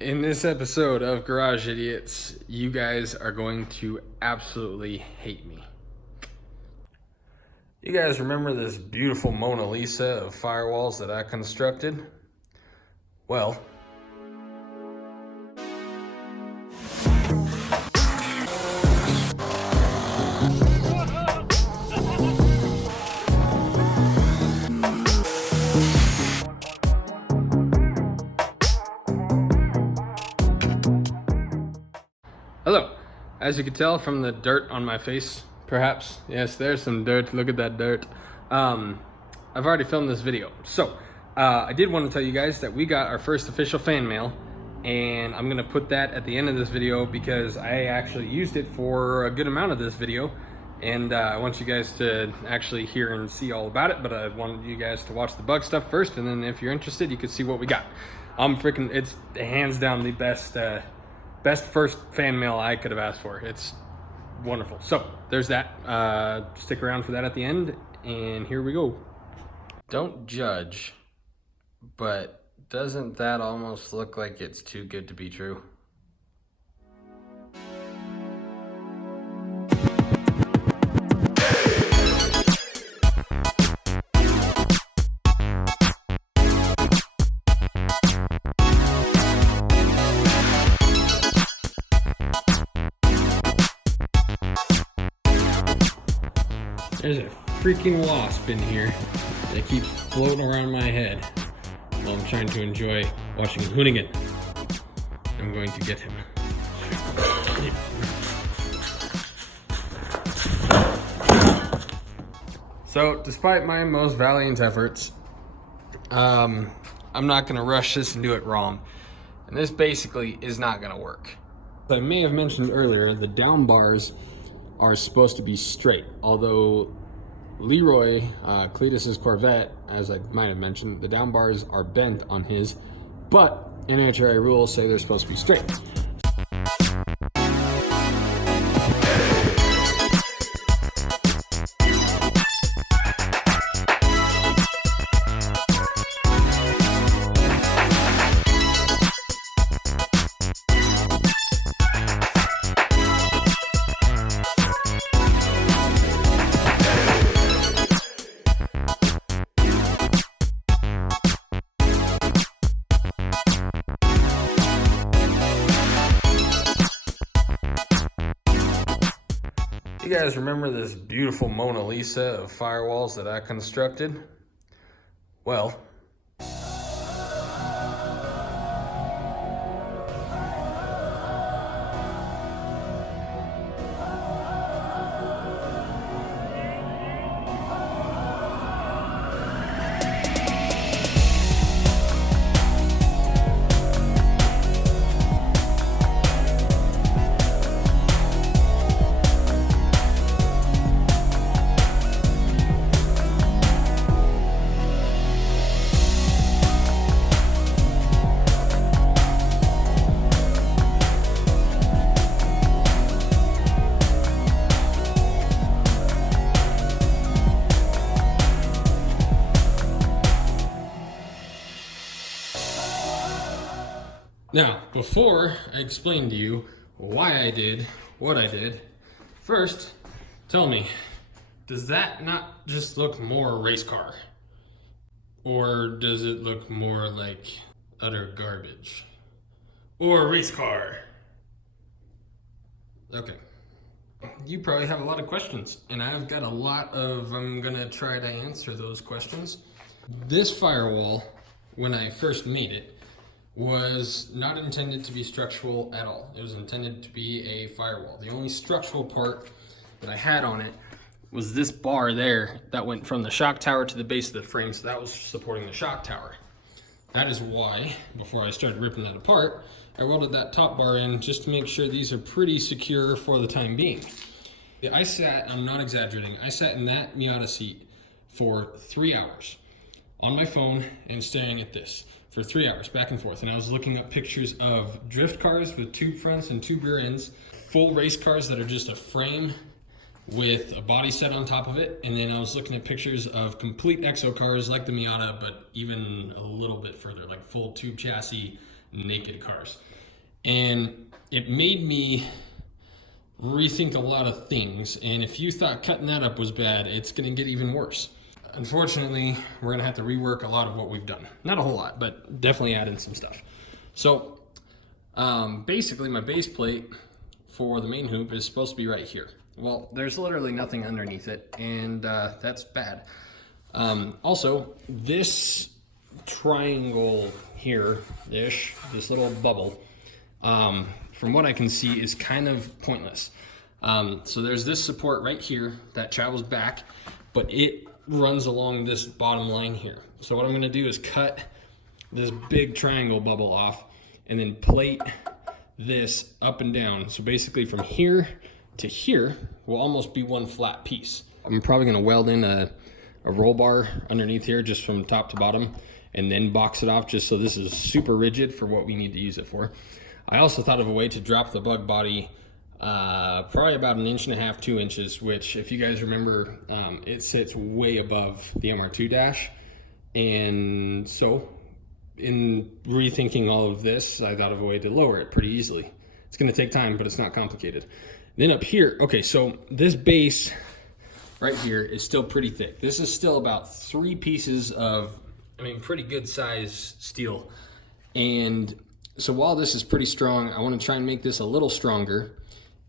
In this episode of Garage Idiots, you guys are going to absolutely hate me. You guys remember this beautiful Mona Lisa of firewalls that I constructed? Well, hello. As you can tell from the dirt on my face, perhaps, yes, there's some dirt, look at that dirt. I've already filmed this video. So, I did want to tell you guys that we got our first official fan mail, and I'm gonna put that at the end of this video because I actually used it for a good amount of this video, and I want you guys to actually hear and see all about it, but I wanted you guys to watch the bug stuff first, and then if you're interested, you can see what we got. It's hands down the best first fan mail I could have asked for. It's wonderful. So there's that. Stick around for that at the end, and here we go. Don't judge, but doesn't that almost look like it's too good to be true? There's a freaking wasp in here that keeps floating around my head while I'm trying to enjoy watching Hoonigan. I'm going to get him. So, despite my most valiant efforts, I'm not going to rush this and do it wrong. And this basically is not going to work. As I may have mentioned earlier, the down bars are supposed to be straight, although Leroy, Cletus's Corvette, as I might have mentioned, the down bars are bent on his, but NHRA rules say they're supposed to be straight. You guys remember this beautiful Mona Lisa of firewalls that I constructed? Well, now, before I explain to you why I did what I did, first, tell me, does that not just look more race car? Or does it look more like utter garbage? Or race car? Okay. You probably have a lot of questions, and I've got a lot of, I'm gonna try to answer those questions. This firewall, when I first made it, was not intended to be structural at all. It was intended to be a firewall. The only structural part that I had on it was this bar there that went from the shock tower to the base of the frame, so that was supporting the shock tower. That is why, before I started ripping that apart, I welded that top bar in just to make sure these are pretty secure for the time being. I sat, I'm not exaggerating, I sat in that Miata seat for 3 hours on my phone and staring at this for 3 hours back and forth, and I was looking up pictures of drift cars with tube fronts and tube rear ends, full race cars that are just a frame with a body set on top of it, and then I was looking at pictures of complete exo cars like the Miata, but even a little bit further, like full tube chassis, naked cars. And it made me rethink a lot of things. And if you thought cutting that up was bad, it's gonna get even worse. Unfortunately, we're gonna have to rework a lot of what we've done. Not a whole lot, but definitely add in some stuff. So basically my base plate for the main hoop is supposed to be right here. Well, there's literally nothing underneath it, and that's bad. Also, this triangle here-ish, this little bubble, from what I can see is kind of pointless. So there's this support right here that travels back, but it runs along this bottom line here. So what I'm gonna do is cut this big triangle bubble off and then plate this up and down. So basically from here to here will almost be one flat piece. I'm probably gonna weld in a roll bar underneath here just from top to bottom and then box it off just so this is super rigid for what we need to use it for. I also thought of a way to drop the bug body probably about 1.5 inches, 2 inches, which if you guys remember, it sits way above the MR2 dash. And so in rethinking all of this, I thought of a way to lower it pretty easily. It's gonna take time, but it's not complicated. Then up here, okay, so this base right here is still pretty thick. This is still about 3 pieces of, pretty good size steel. And so while this is pretty strong, I wanna try and make this a little stronger.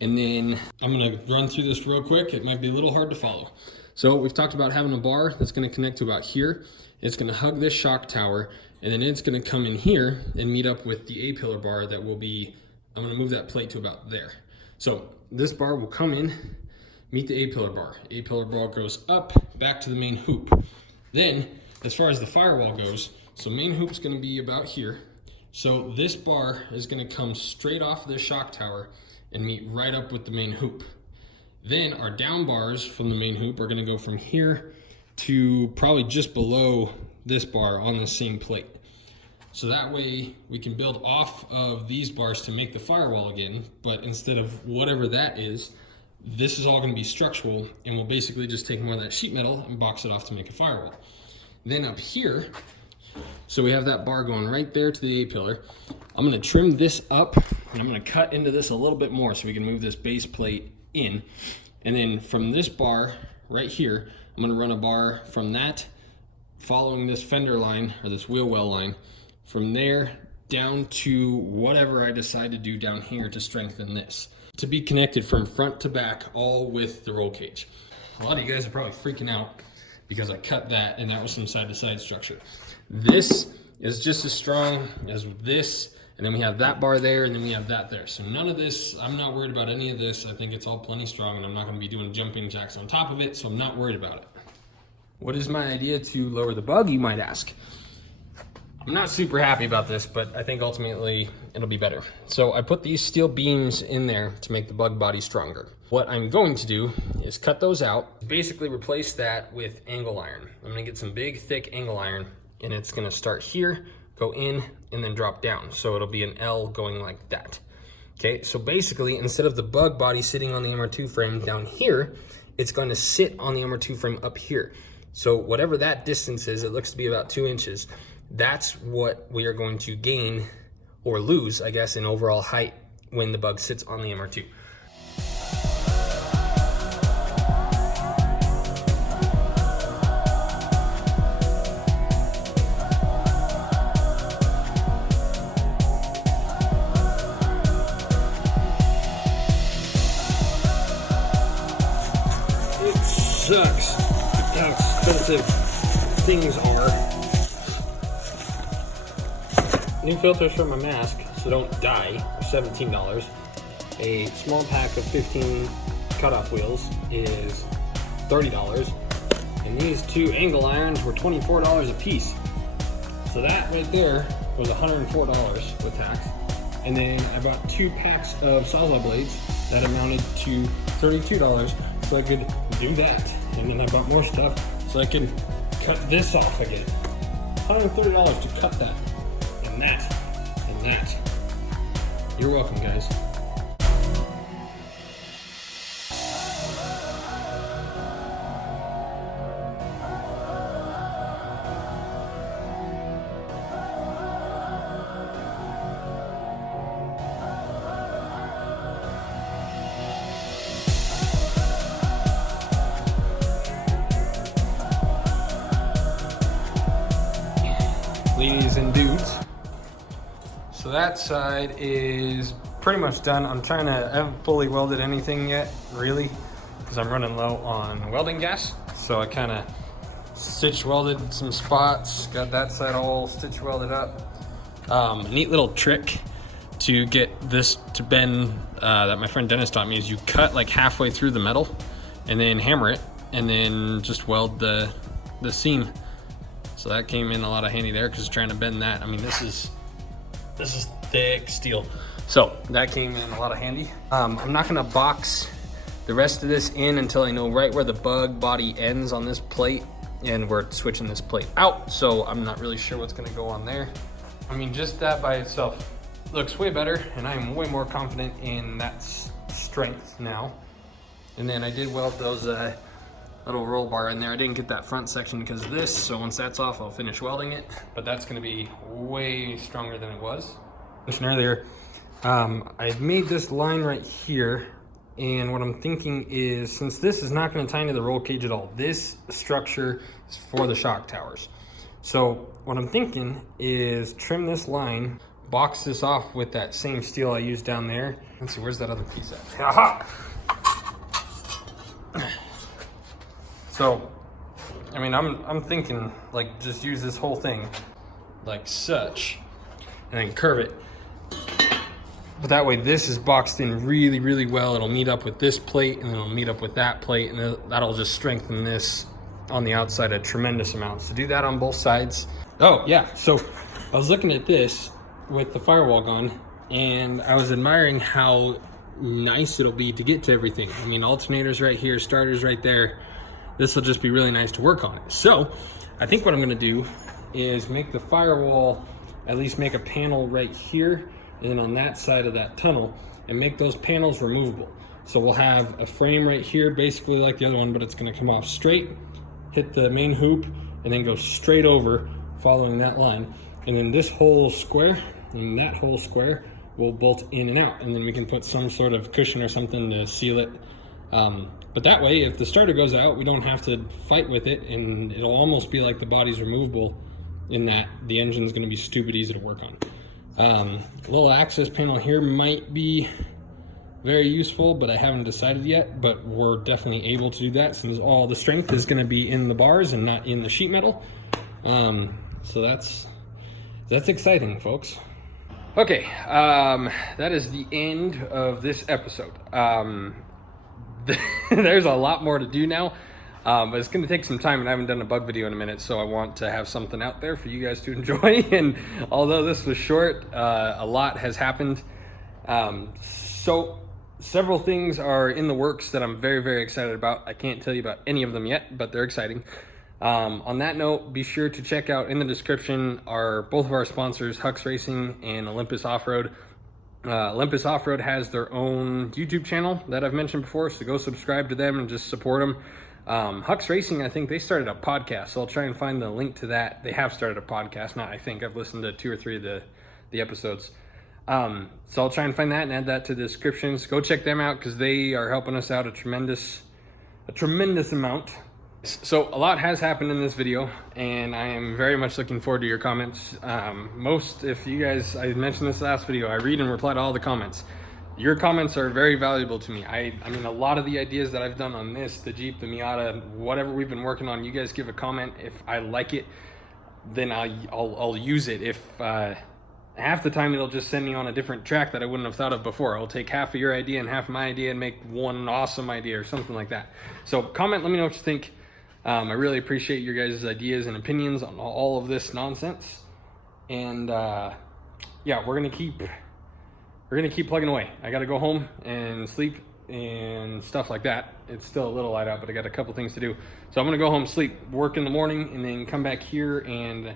And then I'm gonna run through this real quick. It might be a little hard to follow. So we've talked about having a bar that's gonna connect to about here. It's gonna hug this shock tower, and then it's gonna come in here and meet up with the A-pillar bar that will be, I'm gonna move that plate to about there. So this bar will come in, meet the A-pillar bar. A-pillar bar goes up, back to the main hoop. Then, as far as the firewall goes, so main hoop's gonna be about here. So this bar is gonna come straight off the shock tower and meet right up with the main hoop. Then our down bars from the main hoop are gonna go from here to probably just below this bar on the same plate. So that way we can build off of these bars to make the firewall again, but instead of whatever that is, this is all gonna be structural, and we'll basically just take more of that sheet metal and box it off to make a firewall. Then up here, so we have that bar going right there to the A-pillar. I'm gonna trim this up and I'm gonna cut into this a little bit more so we can move this base plate in. And then from this bar right here, I'm gonna run a bar from that, following this fender line or this wheel well line, from there down to whatever I decide to do down here to strengthen this, to be connected from front to back, all with the roll cage. A lot of you guys are probably freaking out because I cut that and that was some side to side structure. This is just as strong as this, and then we have that bar there, and then we have that there. So none of this, I'm not worried about any of this. I think it's all plenty strong, and I'm not gonna be doing jumping jacks on top of it, so I'm not worried about it. What is my idea to lower the bug, you might ask? I'm not super happy about this, but I think ultimately it'll be better. So I put these steel beams in there to make the bug body stronger. What I'm going to do is cut those out, basically replace that with angle iron. I'm gonna get some big, thick angle iron, and it's gonna start here, go in, and then drop down. So it'll be an L going like that. Okay, so basically, instead of the bug body sitting on the MR2 frame down here, it's gonna sit on the MR2 frame up here. So whatever that distance is, it looks to be about 2 inches. That's what we are going to gain or lose, I guess, in overall height when the bug sits on the MR2. It sucks how expensive things are. New filters for my mask, so don't die, are $17. A small pack of 15 cutoff wheels is $30. And these 2 angle irons were $24 a piece. So that right there was $104 with tax. And then I bought 2 packs of Sawzall blades that amounted to $32, so I could do that. And then I bought more stuff so I could cut this off again. $130 to cut that. And that. You're welcome, guys. So that side is pretty much done. I haven't fully welded anything yet, really, because I'm running low on welding gas. So I kind of stitch welded some spots, got that side all stitch welded up. A neat little trick to get this to bend that my friend Dennis taught me is you cut like halfway through the metal and then hammer it and then just weld the seam. So that came in a lot of handy there because trying to bend that, I mean, this is thick steel. So that came in a lot of handy. I'm not gonna box the rest of this in until I know right where the bug body ends on this plate, and we're switching this plate out. So I'm not really sure what's gonna go on there. I mean, just that by itself looks way better, and I'm way more confident in that strength now. And then I did weld those little roll bar in there. I didn't get that front section because of this, so once that's off, I'll finish welding it. But that's gonna be way stronger than it was. I mentioned earlier, I made this line right here, and what I'm thinking is, since this is not gonna tie into the roll cage at all, this structure is for the shock towers. So what I'm thinking is trim this line, box this off with that same steel I used down there. Let's see, where's that other piece at? Aha! So, I mean, I'm thinking like just use this whole thing like such and then curve it. But that way this is boxed in really, really well. It'll meet up with this plate and then it'll meet up with that plate, and that'll just strengthen this on the outside a tremendous amount. So do that on both sides. Oh yeah, so I was looking at this with the firewall gun and I was admiring how nice it'll be to get to everything. I mean, alternators right here, starters right there. This will just be really nice to work on. So I think what I'm gonna do is make the firewall, at least make a panel right here and then on that side of that tunnel, and make those panels removable. So we'll have a frame right here, basically like the other one, but it's gonna come off straight, hit the main hoop, and then go straight over following that line. And then this whole square and that whole square will bolt in and out, and then we can put some sort of cushion or something to seal it. But that way, if the starter goes out, we don't have to fight with it, and it'll almost be like the body's removable in that the engine's gonna be stupid easy to work on. A little access panel here might be very useful, but I haven't decided yet, but we're definitely able to do that since all the strength is gonna be in the bars and not in the sheet metal. So that's exciting, folks. Okay, that is the end of this episode. There's a lot more to do now, but it's going to take some time, and I haven't done a bug video in a minute, so I want to have something out there for you guys to enjoy. And although this was short, a lot has happened. So several things are in the works that I'm very, very excited about. I can't tell you about any of them yet, but they're exciting. On that note, be sure to check out in the description both of our sponsors, Hux Racing and Olympus Off-Road. Olympus Off-Road has their own YouTube channel that I've mentioned before, so go subscribe to them and just support them. Hux Racing, I think they started a podcast, so I'll try and find the link to that. They have started a podcast, not I think. I've listened to 2 or 3 of the episodes. So I'll try and find that and add that to the descriptions. Go check them out because they are helping us out a tremendous amount. So a lot has happened in this video, and I am very much looking forward to your comments. If you guys, I mentioned this last video, I read and reply to all the comments. Your comments are very valuable to me. I mean, a lot of the ideas that I've done on this, the Jeep, the Miata, whatever we've been working on, you guys give a comment. If I like it, then I'll use it. If half the time it'll just send me on a different track that I wouldn't have thought of before. I'll take half of your idea and half of my idea and make one awesome idea or something like that. So comment, let me know what you think. I really appreciate your guys' ideas and opinions on all of this nonsense. And yeah, we're gonna keep plugging away. I gotta go home and sleep and stuff like that. It's still a little light out, but I got a couple things to do. So I'm gonna go home, sleep, work in the morning, and then come back here, and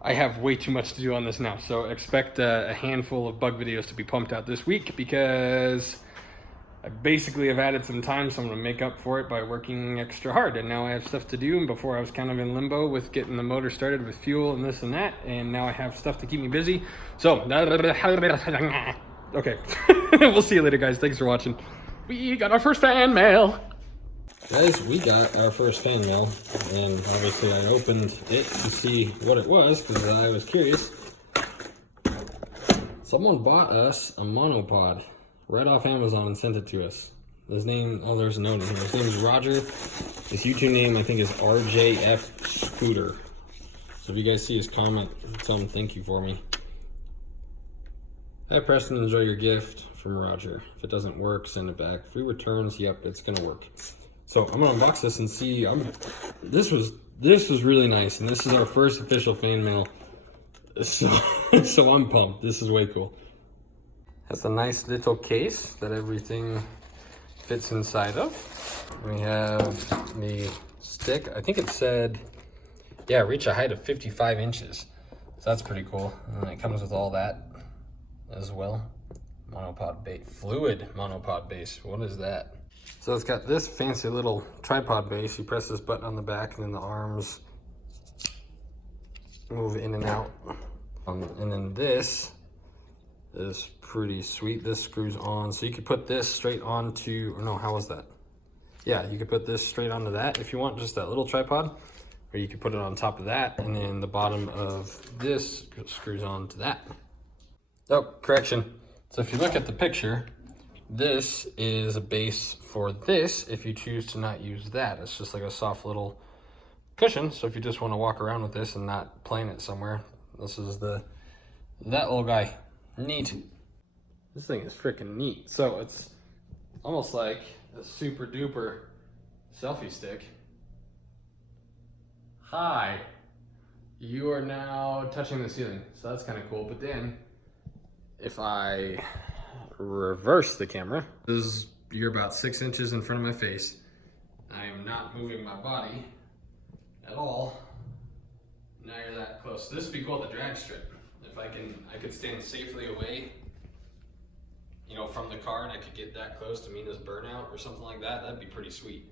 I have way too much to do on this now. So expect a handful of bug videos to be pumped out this week because I basically have added some time, so I'm gonna make up for it by working extra hard. And now I have stuff to do, and before I was kind of in limbo with getting the motor started with fuel and this and that, and now I have stuff to keep me busy. So, okay, we'll see you later, guys. Thanks for watching. We got our first fan mail. Guys, we got our first fan mail, and obviously I opened it to see what it was because I was curious. Someone bought us a monopod right off Amazon and sent it to us. His name, oh, there's a note in here. His name is Roger. His YouTube name, I think, is RJF Scooter. So if you guys see his comment, tell him thank you for me. Hi Preston, enjoy your gift from Roger. If it doesn't work, send it back. Free returns, yep, it's gonna work. So I'm gonna unbox this and see. This was really nice, and this is our first official fan mail. So I'm pumped. This is way cool. Has a nice little case that everything fits inside of. We have the stick. I think it said, yeah, reach a height of 55 inches. So that's pretty cool. And it comes with all that as well. Monopod base, fluid monopod base. What is that? So it's got this fancy little tripod base. You press this button on the back and then the arms move in and out. And then this is pretty sweet. This screws on. So you could put this straight onto, or no, how was that? Yeah, you could put this straight onto that if you want, just that little tripod. Or you could put it on top of that, and then the bottom of this screws on to that. Oh, correction. So if you look at the picture, this is a base for this if you choose to not use that. It's just like a soft little cushion. So if you just want to walk around with this and not plant it somewhere, this is that little guy. Neat. This thing is freaking neat. So it's almost like a super duper selfie stick. Hi, you are now touching the ceiling. So that's kind of cool. But then if I reverse the camera, you're about 6 inches in front of my face. I am not moving my body at all. Now you're that close. This would be called the drag strip. If I could stand safely away, you know, from the car, and I could get that close to Mina's burnout or something like that. That'd be pretty sweet.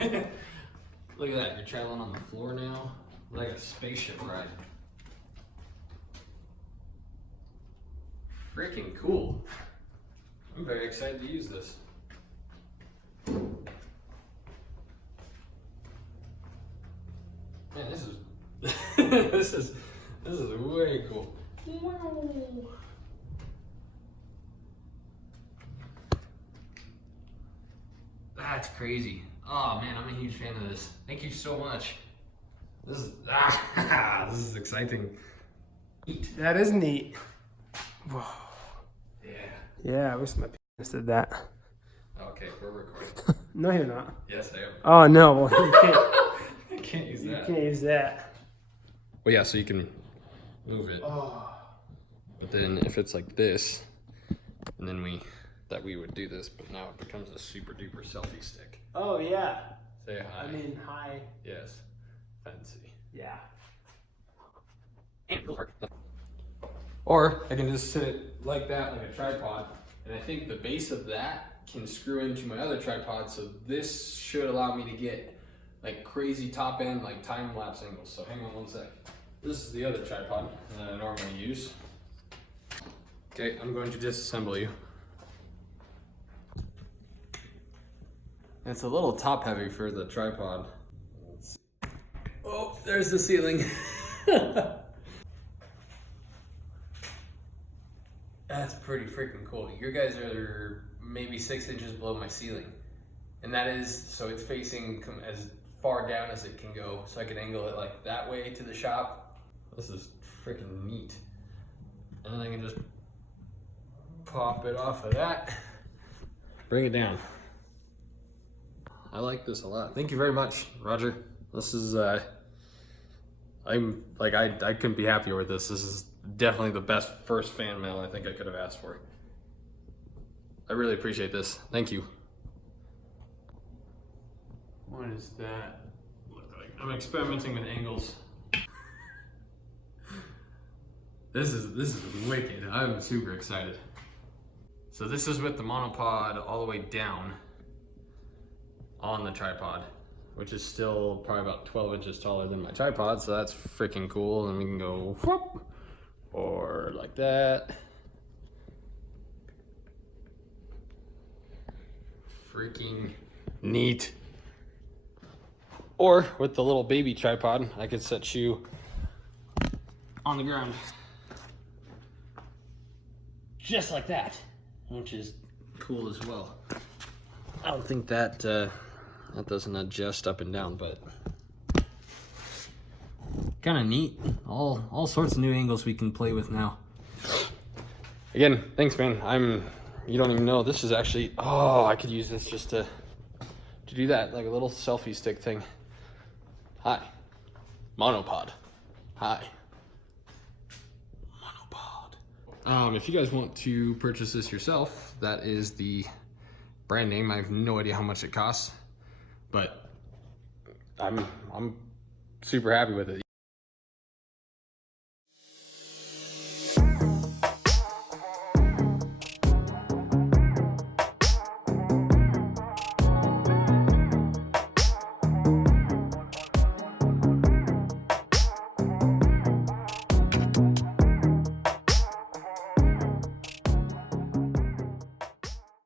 Look at that, you're traveling on the floor now, like a spaceship ride. Freaking cool. I'm very excited to use this. Man, this is this is way cool. Wow. That's crazy. Oh man, I'm a huge fan of this. Thank you so much. This is this is exciting. Neat. That is neat. Whoa. Yeah. Yeah, I wish my penis did that. Okay, we're recording. No, you're not. Yes, I am. Oh no, well, you can't. I can't use that. You can't use that. Well, yeah, so you can move it. Oh. But then if it's like this, and then we would do this, but now it becomes a super duper selfie stick. Oh yeah. Say hi. I mean, hi. Yes. Fancy. Yeah. Or I can just sit it like that, like a tripod, and I think the base of that can screw into my other tripod, so this should allow me to get like crazy top end, like time lapse angles. So hang on one sec. This is the other tripod that I normally use. Okay, I'm going to disassemble you. It's a little top heavy for the tripod. Let's see. Oh, there's the ceiling. That's pretty freaking cool. You guys are maybe 6 inches below my ceiling. And that is, so it's facing as far down as it can go. So I can angle it like that way to the shop. This is freaking neat. And then I can just pop it off of that. Bring it down. I like this a lot. Thank you very much, Roger. This is, I'm like, I couldn't be happier with this. This is definitely the best first fan mail I think I could have asked for. I really appreciate this. Thank you. What is that? Look like I'm experimenting with angles. This is wicked. I'm super excited. So this is with the monopod all the way down on the tripod, which is still probably about 12 inches taller than my tripod, so that's freaking cool. And we can go whoop, or like that. Freaking neat. Or with the little baby tripod, I could set you on the ground. just like that, which is cool as well. I don't think that that doesn't adjust up and down, but kind of neat. All sorts of new angles we can play with now. Again, thanks, man. You don't even know, this is actually, oh, I could use this just to do that, like a little selfie stick thing. Hi. Monopod. Hi. Monopod. If you guys want to purchase this yourself, that is the brand name. I have no idea how much it costs, but I'm super happy with it.